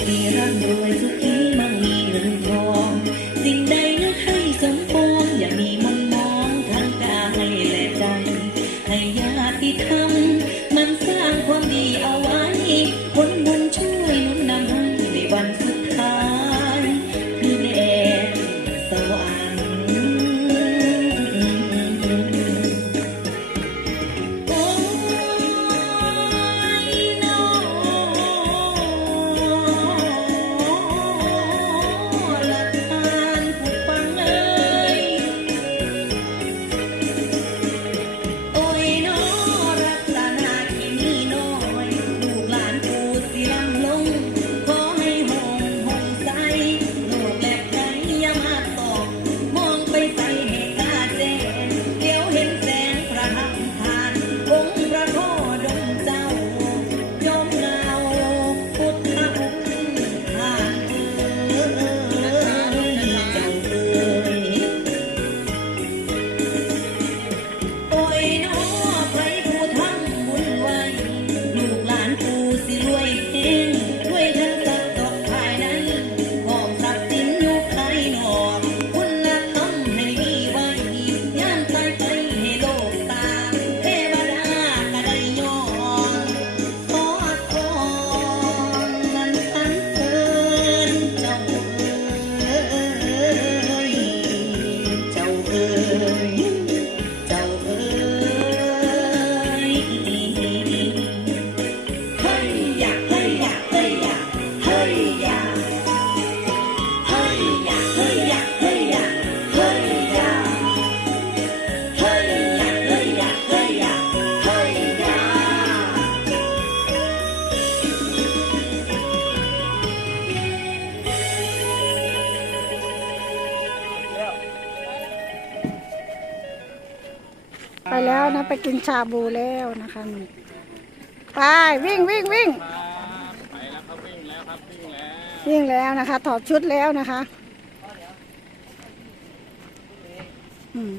เธอร่ำรวยสุกทีมา ไปแล้วนะไปกินชาบูแล้วนะคะไปวิ่งวิ่งวิ่งไปแล้วครับวิ่งแล้วครับวิ่งแล้ววิ่งแล้วนะคะ ถอดชุดแล้วนะคะ อืม